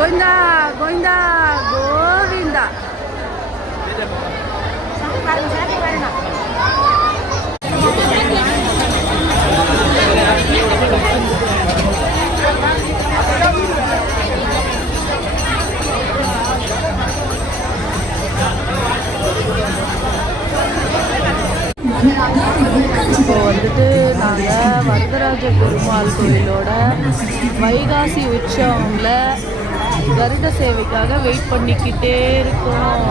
கோவிந்தா கோவிந்தா கோவிந்தா. இப்போ வந்துட்டு நாங்கள் வரதராஜ பெருமாள் கோயிலோட வைகாசி உற்சவம்ல கருட சேவைக்காக வெயிட் பண்ணிக்கிட்டே இருக்கோம்.